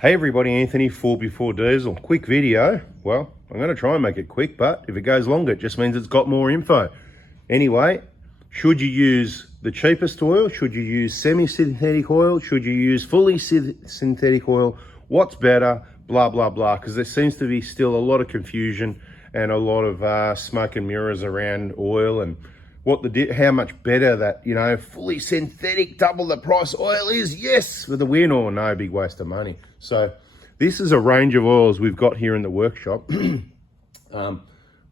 Hey everybody, Anthony, 4 Diesel. Quick video. Well, I'm going to try and make it quick, but if it goes longer, it just means it's got more info. Anyway, should you use the cheapest oil? Should you use semi-synthetic oil? Should you use fully synthetic oil? What's better? Blah, blah, blah. Because there seems to be still a lot of confusion and a lot of smoke and mirrors around oil and how much better that, fully synthetic, double the price oil is. Yes, with a win or no, big waste of money. So this is a range of oils we've got here in the workshop.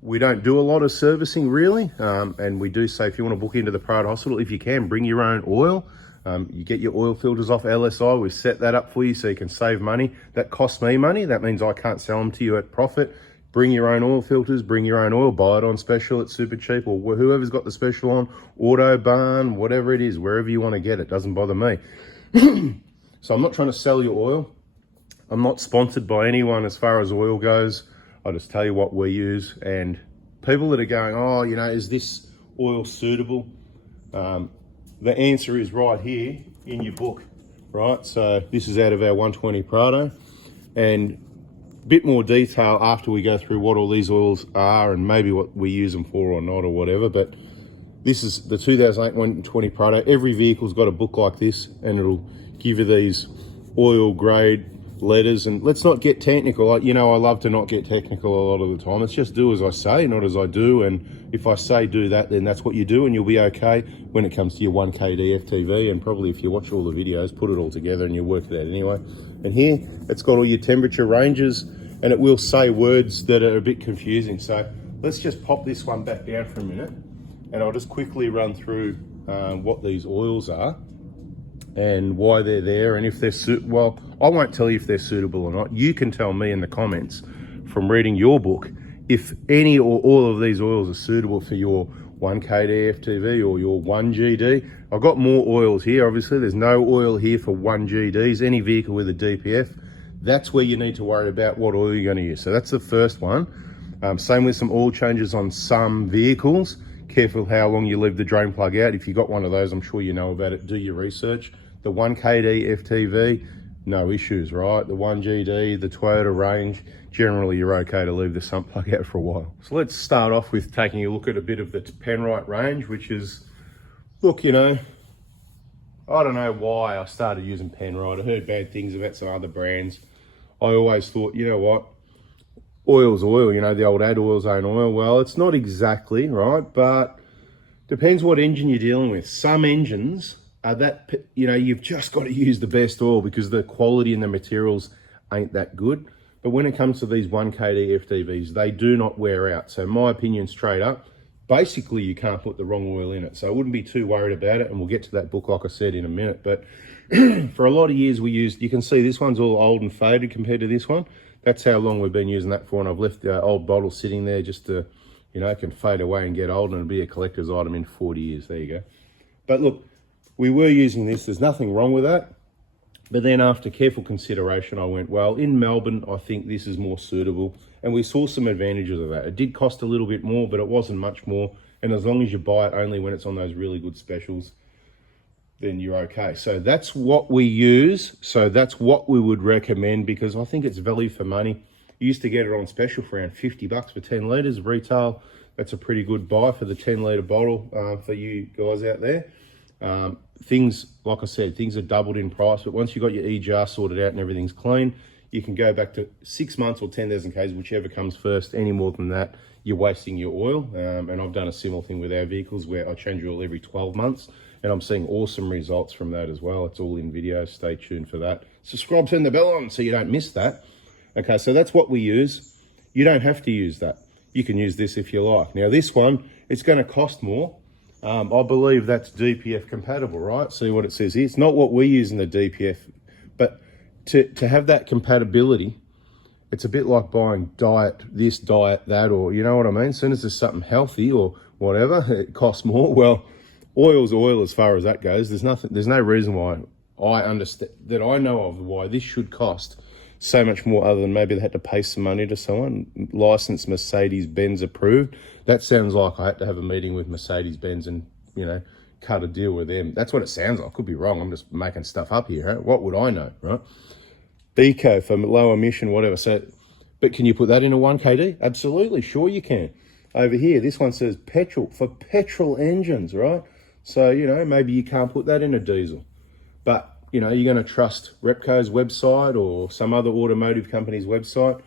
We don't do a lot of servicing really. And we do say if you want to book into the private hospital, if you can, bring your own oil. You get your oil filters off LSI. We set that up for you so you can save money. That costs me money. That means I can't sell them to you at profit. Bring your own oil filters, bring your own oil, buy it on special, it's super cheap, or whoever's got the special on, Autobarn, whatever it is, wherever you want to get it, doesn't bother me. So I'm not trying to sell you oil. I'm not sponsored by anyone as far as oil goes. I just tell you what we use. And people that are going, oh, is this oil suitable? The answer is right here in your book, right? So this is out of our 120 Prado. And bit more detail after we go through what all these oils are and maybe what we use them for or not or whatever. But this is the 2008 120 Prado. Every vehicle's got a book like this and it'll give you these oil grade letters. And let's not get technical. I love to not get technical a lot of the time. It's just do as I say, not as I do. And if I say do that, then that's what you do and you'll be okay when it comes to your 1KD FTV. And probably if you watch all the videos, put it all together and you'll work it out anyway. And here, it's got all your temperature ranges and it will say words that are a bit confusing. So let's just pop this one back down for a minute and I'll just quickly run through what these oils are and why they're there and if they're well, I won't tell you if they're suitable or not. You can tell me in the comments from reading your book if any or all of these oils are suitable for your 1KD FTV or your 1GD. I've got more oils here, obviously. There's no oil here for 1GDs, any vehicle with a DPF. That's where you need to worry about what oil you're going to use. So that's the first one. Same with some oil changes on some vehicles. Careful how long you leave the drain plug out. If you've got one of those, I'm sure you know about it. Do your research. The 1KD FTV, no issues, right? The 1GD, the Toyota range, generally you're okay to leave the sump plug out for a while. So let's start off with taking a look at a bit of the Penrite range, which is, look, I don't know why I started using Penrite. I heard bad things about some other brands. I always thought, you know what, oil's oil, the old ad oil's own oil. Well, it's not exactly, right? But depends what engine you're dealing with. Some engines are that, you've just got to use the best oil because the quality and the materials ain't that good. But when it comes to these 1KD FTVs, they do not wear out. So my opinion straight up, basically you can't put the wrong oil in it. So I wouldn't be too worried about it. And we'll get to that book, like I said, in a minute. But for a lot of years we used, you can see this one's all old and faded compared to this one. That's how long we've been using that for. And I've left the old bottle sitting there just to, it can fade away and get old and it'll be a collector's item in 40 years. There you go. But look, we were using this. There's nothing wrong with that. But then after careful consideration, I went, well, in Melbourne, I think this is more suitable. And we saw some advantages of that. It did cost a little bit more, but it wasn't much more. And as long as you buy it only when it's on those really good specials, then you're okay. So that's what we use. So that's what we would recommend because I think it's value for money. You used to get it on special for around $50 for 10 litres retail. That's a pretty good buy for the 10-litre bottle for you guys out there. Things, like I said, things are doubled in price, but once you've got your EGR sorted out and everything's clean, you can go back to 6 months or 10,000 Ks, whichever comes first. Any more than that, you're wasting your oil. And I've done a similar thing with our vehicles where I change oil every 12 months and I'm seeing awesome results from that as well. It's all in videos. Stay tuned for that. Subscribe, turn the bell on so you don't miss that. Okay, so that's what we use. You don't have to use that. You can use this if you like. Now this one, it's going to cost more. I believe that's DPF compatible, right? See what it says here. It's not what we use in the DPF, but to have that compatibility, it's a bit like buying diet this, diet that, or you know what I mean? As soon as there's something healthy or whatever, it costs more. Well, oil's oil as far as that goes. There's no reason why I understand that I know of why this should cost so much more other than maybe they had to pay some money to someone. Licensed Mercedes-Benz approved. That sounds like I had to have a meeting with Mercedes-Benz and, cut a deal with them. That's what it sounds like. Could be wrong. I'm just making stuff up here. Right? What would I know, right? eco for low emission, whatever. So, but can you put that in a 1KD? Absolutely, sure you can. Over here, this one says petrol, for petrol engines, right? So, you know, maybe you can't put that in a diesel. But, you know, you're going to trust Repco's website or some other automotive company's website,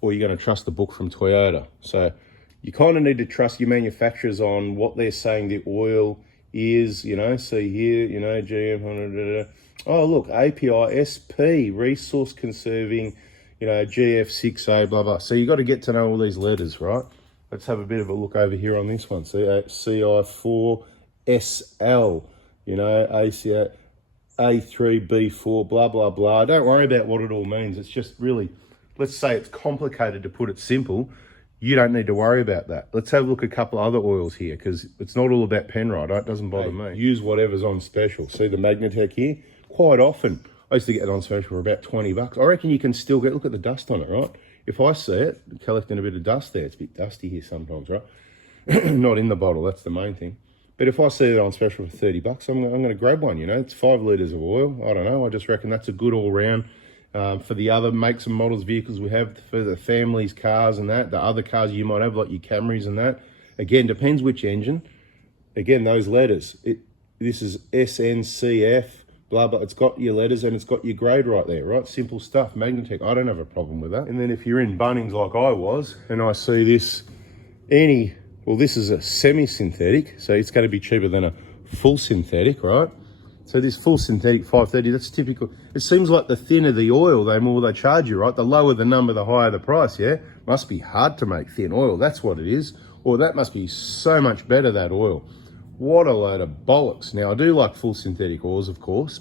or you're going to trust the book from Toyota. So you kind of need to trust your manufacturers on what they're saying the oil is, you know. See here, you know, GM, oh, look, API, SP, resource conserving, you know, GF6A, blah, blah. So you got to get to know all these letters, right? Let's have a bit of a look over here on this one. See, CI4SL, you know, ACA, A3B4, blah, blah, blah. Don't worry about what it all means. It's just really, let's say it's complicated to put it simple. You don't need to worry about that. Let's have a look at a couple of other oils here, because it's not all about Penrite. It doesn't bother me. Use whatever's on special. See the Magnatec here? Quite often, I used to get it on special for about 20 bucks. I reckon you can still get, look at the dust on it, right? If I see it, collecting a bit of dust there, it's a bit dusty here sometimes, right? Not in the bottle, that's the main thing. But if I see it on special for 30 bucks, I'm going to grab one, you know. It's 5 litres of oil. I don't know. I just reckon that's a good all-round. For the other makes and models vehicles we have, for the family's cars and that, the other cars you might have, like your Camrys and that. Again, depends which engine. Again, those letters. This is SNCF, blah, blah. It's got your letters and it's got your grade right there, right? Simple stuff. Magnatec, I don't have a problem with that. And then if you're in Bunnings like I was, and I see this, well, this is a semi-synthetic, so it's going to be cheaper than a full synthetic, right? So this full synthetic 530, that's typical. It seems like the thinner the oil, the more they charge you, right? The lower the number, the higher the price, yeah? Must be hard to make thin oil, that's what it is. Or that must be so much better, that oil. What a load of bollocks. Now, I do like full synthetic oils, of course,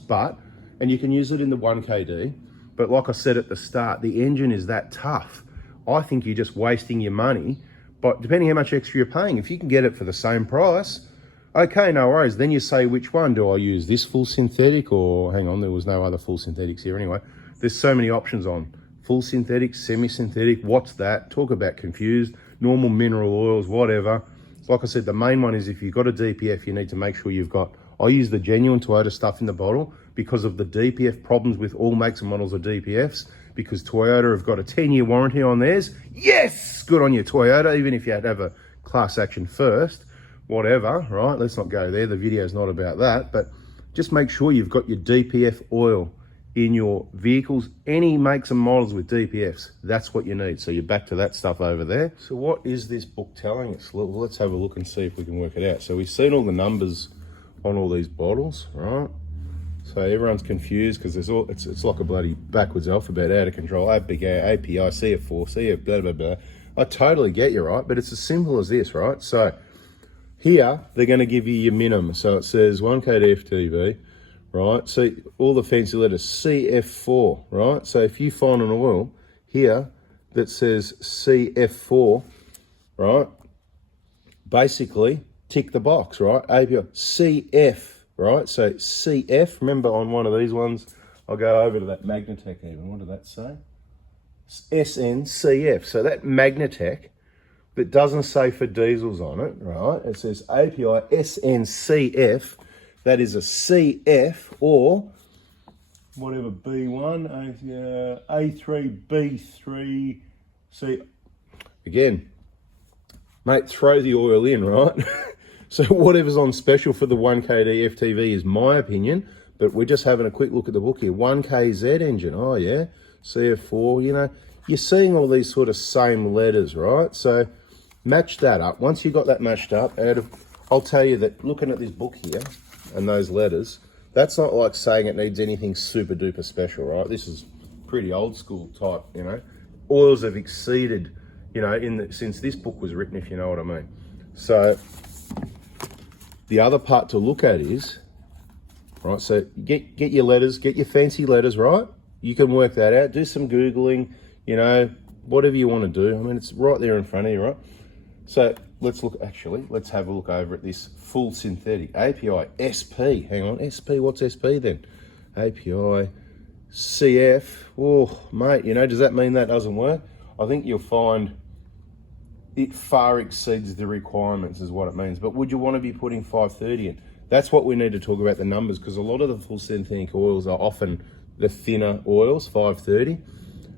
and you can use it in the 1KD, but like I said at the start, the engine is that tough. I think you're just wasting your money, but depending how much extra you're paying, if you can get it for the same price, okay, no worries. Then you say, which one? Do I use this full synthetic, or hang on, there was no other full synthetics here anyway. There's so many options on full synthetic, semi-synthetic, what's that? Talk about confused, normal mineral oils, whatever. Like I said, the main one is if you've got a DPF, you need to make sure you've got, I use the genuine Toyota stuff in the bottle because of the DPF problems with all makes and models of DPFs, because Toyota have got a 10-year warranty on theirs. Yes, good on you, Toyota, even if you had to have a class action first, whatever, right? Let's not go there. The video's not about that, but just make sure you've got your DPF oil in your vehicles, any makes and models with DPFs. That's what you need. So you're back to that stuff over there. So what is this book telling us? Well, let's have a look and see if we can work it out. So we've seen all the numbers on all these bottles, right? So everyone's confused because there's all, it's like a bloody backwards alphabet, out of control. API, CF4, CF, blah, blah, blah. I totally get you, right? But it's as simple as this, right? So here, they're going to give you your minimum. So it says 1KD FTV, right? So all the fancy letters, CF4, right? So if you find an oil here that says CF4, right? Basically, tick the box, right? API, CF, right? So CF, remember on one of these ones, I'll go over to that Magnatec even. What did that say? SNCF. So that Magnatec, that doesn't say for diesels on it, right? It says API SNCF. That is a CF or whatever B1, A3, B3, C. Again, mate, throw the oil in, right? So whatever's on special for the 1KD FTV is my opinion, but we're just having a quick look at the book here. 1KZ engine, oh yeah, CF4, you know, you're seeing all these sort of same letters, right? So match that up. Once you got that matched up, I'll tell you that looking at this book here and those letters, that's not like saying it needs anything super duper special, right? This is pretty old school type, you know. Oils have exceeded, you know, since this book was written, if you know what I mean. So the other part to look at is, right, so get your letters, get your fancy letters, right? You can work that out, do some Googling, you know, whatever you want to do. I mean, it's right there in front of you, right? So let's have a look over at this full synthetic API SP. Hang on, SP, what's SP then? API CF. Oh, mate, you know, does that mean that doesn't work? I think you'll find it far exceeds the requirements is what it means. But would you want to be putting 530 in? That's what we need to talk about, the numbers, because a lot of the full synthetic oils are often the thinner oils, 530.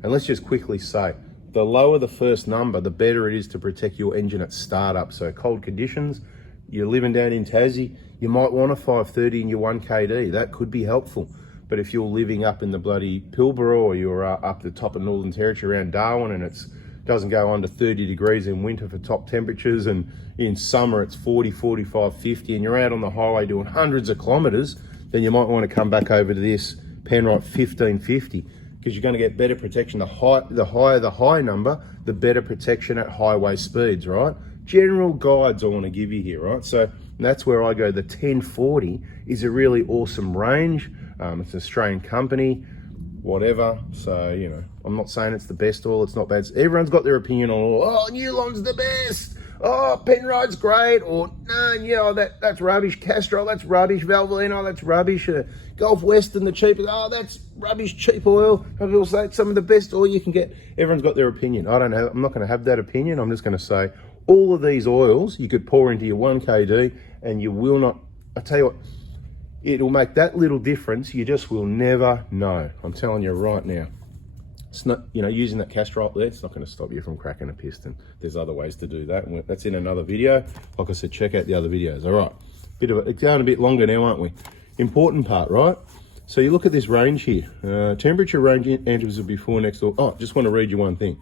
And let's just quickly say, the lower the first number, the better it is to protect your engine at startup. So cold conditions, you're living down in Tassie, you might want a 530 in your 1KD. That could be helpful. But if you're living up in the bloody Pilbara, or you're up the top of Northern Territory around Darwin, and it doesn't go under 30 degrees in winter for top temperatures, and in summer it's 40, 45, 50, and you're out on the highway doing hundreds of kilometers, then you might want to come back over to this Penrite 1550, because you're going to get better protection. The higher the high number, the better protection at highway speeds, right? General guides I want to give you here, right? So that's where I go. The 1040 is a really awesome range. It's an Australian company, whatever. So, you know, I'm not saying it's the best oil. It's not bad. Everyone's got their opinion on oil. Oh, Newlong's the best. Oh, Penrite's great. Or, no, yeah, that's rubbish. Castrol, that's rubbish. Valvoline, that's rubbish. Gulf Western, the cheapest. Oh, that's rubbish, cheap oil. People say it's some of the best oil you can get. Everyone's got their opinion. I'm not going to have that opinion. I'm just going to say all of these oils you could pour into your 1KD, and you will not, I tell you what, it'll make that little difference. You just will never know. I'm telling you right now. It's not, you know, using that Castrol there, it's not going to stop you from cracking a piston. There's other ways to do that. And that's in another video. Like I said, check out the other videos. All right. It's going a bit longer now, aren't we? Important part, right? So you look at this range here. Temperature range enters before next door. Oh, just want to read you one thing.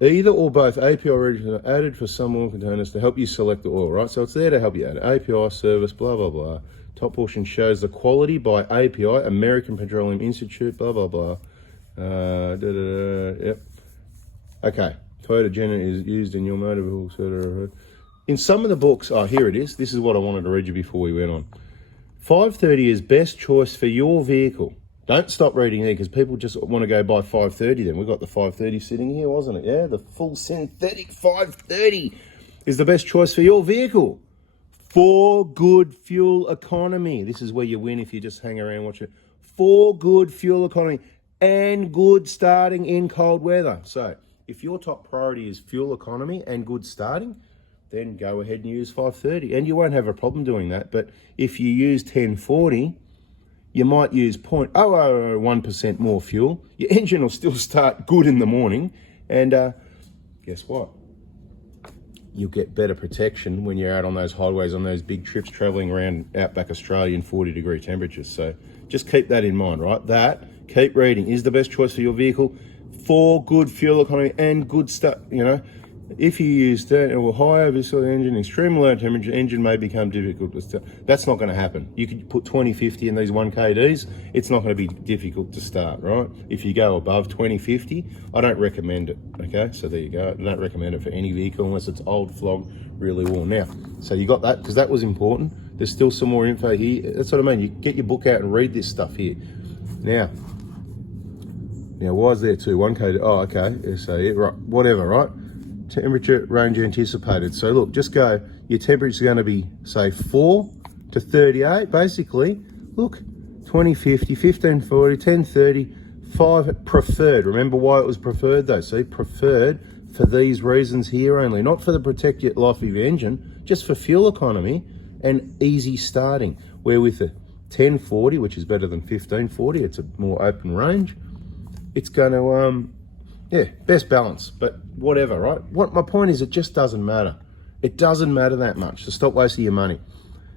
Either or both API regions are added for some oil containers to help you select the oil, right? So it's there to help you add API service, blah, blah, blah. Top portion shows the quality by API, American Petroleum Institute, blah, blah, blah. Yep. Okay. Photogenic is used in your motor vehicle. In some of the books, oh, here it is. This is what I wanted to read you before we went on. 530 is best choice for your vehicle. Don't stop reading there, because people just want to go buy 530 then. We've got the 530 sitting here, wasn't it? Yeah, the full synthetic 530 is the best choice for your vehicle. For good fuel economy. This is where you win if you just hang around and watch it. For good fuel economy and good starting in cold weather. So if your top priority is fuel economy and good starting, then go ahead and use 530. And you won't have a problem doing that. But if you use 1040, you might use 0.001% more fuel. Your engine will still start good in the morning. And guess what? You'll get better protection when you're out on those highways, on those big trips traveling around outback Australia in 40-degree temperatures. So just keep that in mind, right? Keep reading, is the best choice for your vehicle for good fuel economy and good stuff, you know. If you use a higher viscosity engine, extreme low temperature engine may become difficult to start. That's not going to happen. You could put 2050 in these 1KDs. It's not going to be difficult to start, right? If you go above 2050, I don't recommend it, okay? So there you go. I don't recommend it for any vehicle unless it's old, flogged, really worn. Now, so you got that, because that was important. There's still some more info here. That's what I mean. You get your book out and read this stuff here. Now, why is there two? 1KD, oh, okay. So, yeah, right, whatever, right? Temperature range anticipated. So look, just go, your temperature's going to be, say, 4 to 38, basically. Look, 2050, 1540, 1030, 5 preferred. Remember why it was preferred though? See, preferred for these reasons here only, not for the protect your life of your engine, just for fuel economy and easy starting. Where with the 1040, which is better than 1540, it's a more open range, it's going to, yeah, best balance, but whatever, right? What my point is, it just doesn't matter. It doesn't matter that much, so stop wasting your money.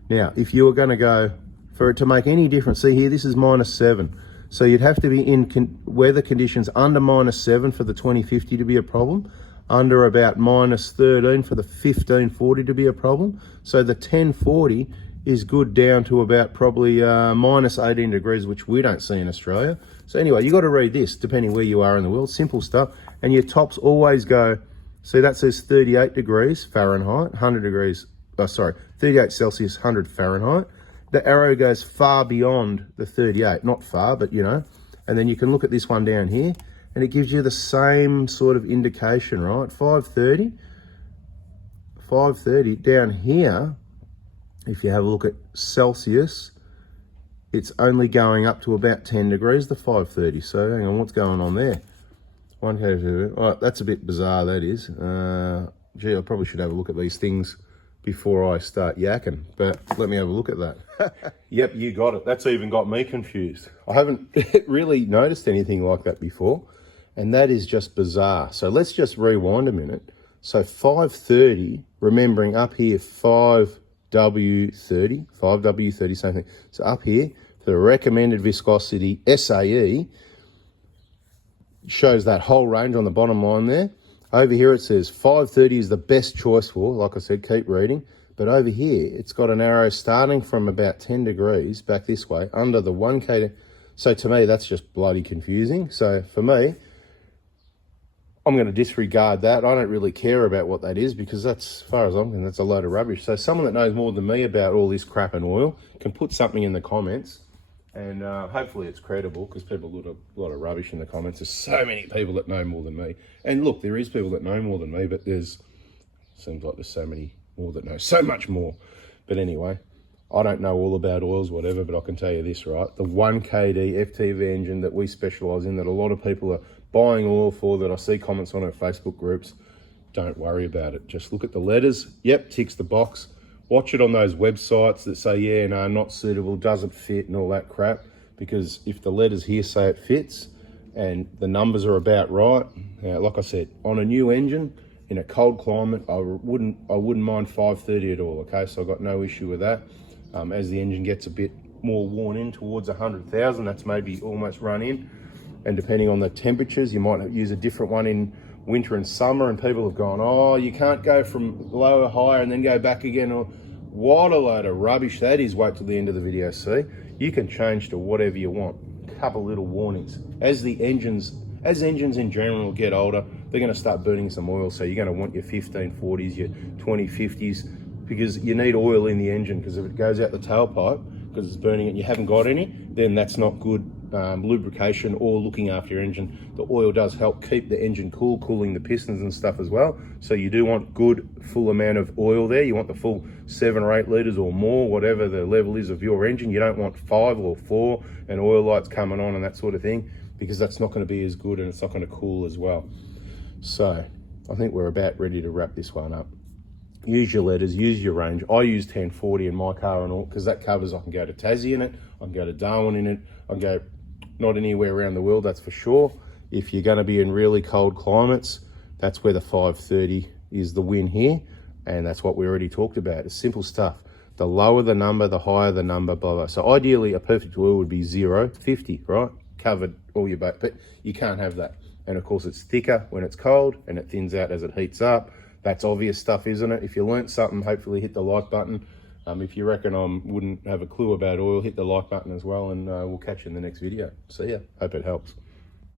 Now, if you were going to go, for it to make any difference, see here, this is -7. So you'd have to be in weather conditions under -7 for the 2050 to be a problem, under about -13 for the 1540 to be a problem. So the 1040 is good down to about probably -18 degrees, which we don't see in Australia. So anyway, you got to read this, depending where you are in the world, simple stuff. And your tops always go, see that says 38 degrees Fahrenheit, 100 degrees, 38 Celsius, 100 Fahrenheit. The arrow goes far beyond the 38, not far, but you know. And then you can look at this one down here, and it gives you the same sort of indication, right? 530 down here, if you have a look at Celsius, it's only going up to about 10 degrees, the 530. So hang on, what's going on there? 1K2. All right, that's a bit bizarre, that is. Gee, I probably should have a look at these things before I start yakking. But let me have a look at that. Yep, you got it. That's even got me confused. I haven't really noticed anything like that before, and that is just bizarre. So let's just rewind a minute. So 530, remembering up here 5W30, same thing. So up here, for the recommended viscosity SAE, shows that whole range on the bottom line there. Over here it says 530 is the best choice for, like I said, keep reading. But over here, it's got an arrow starting from about 10 degrees back this way, under the 1K. So to me, that's just bloody confusing. So for me, I'm going to disregard that. I don't really care about what that is, because that's, as far as I'm concerned, that's a load of rubbish. So someone that knows more than me about all this crap and oil can put something in the comments, and hopefully it's credible, because people put a lot of rubbish in the comments. There's so many people that know more than me. And look, there is people that know more than me, but seems like there's so many more that know so much more. But anyway, I don't know all about oils, whatever, but I can tell you this, right? The 1KD FTV engine that we specialise in, that a lot of people are buying oil for, that I see comments on our Facebook groups, don't worry about it. Just look at the letters. Yep, ticks the box. Watch it on those websites that say, yeah, no, not suitable, doesn't fit, and all that crap. Because if the letters here say it fits and the numbers are about right, like I said, on a new engine in a cold climate, I wouldn't mind 530 at all. Okay, so I've got no issue with that. As the engine gets a bit more worn in towards 100,000, that's maybe almost run in. And depending on the temperatures, you might use a different one in winter and summer, and people have gone, oh, you can't go from lower, higher, and then go back again. Or what a load of rubbish that is. Wait till the end of the video. See, you can change to whatever you want. Couple little warnings. As engines in general get older, they're going to start burning some oil. So you're going to want your 1540s, your 2050s, because you need oil in the engine. Because if it goes out the tailpipe because it's burning it and you haven't got any, then that's not good lubrication or looking after your engine. The oil does help keep the engine cool, cooling the pistons and stuff as well. So you do want good full amount of oil there. You want the full 7 or 8 litres or more, whatever the level is of your engine. You don't want 5 or 4 and oil lights coming on and that sort of thing, because that's not going to be as good and it's not going to cool as well. So I think we're about ready to wrap this one up. Use your letters, use your range. I use 1040 in my car and all, because that covers, I can go to Tassie in it, I can go to Darwin in it, I can go not anywhere around the world, that's for sure. If you're going to be in really cold climates, that's where the 530 is the win here, and that's what we already talked about. It's simple stuff. The lower the number, the higher the number, blah, blah. So ideally, a perfect oil would be 0, 50, right? Covered all your boat, but you can't have that. And of course, it's thicker when it's cold, and it thins out as it heats up. That's obvious stuff, isn't it? If you learnt something, hopefully hit the like button. If you reckon I wouldn't have a clue about oil, hit the like button as well, and we'll catch you in the next video. See ya. Hope it helps.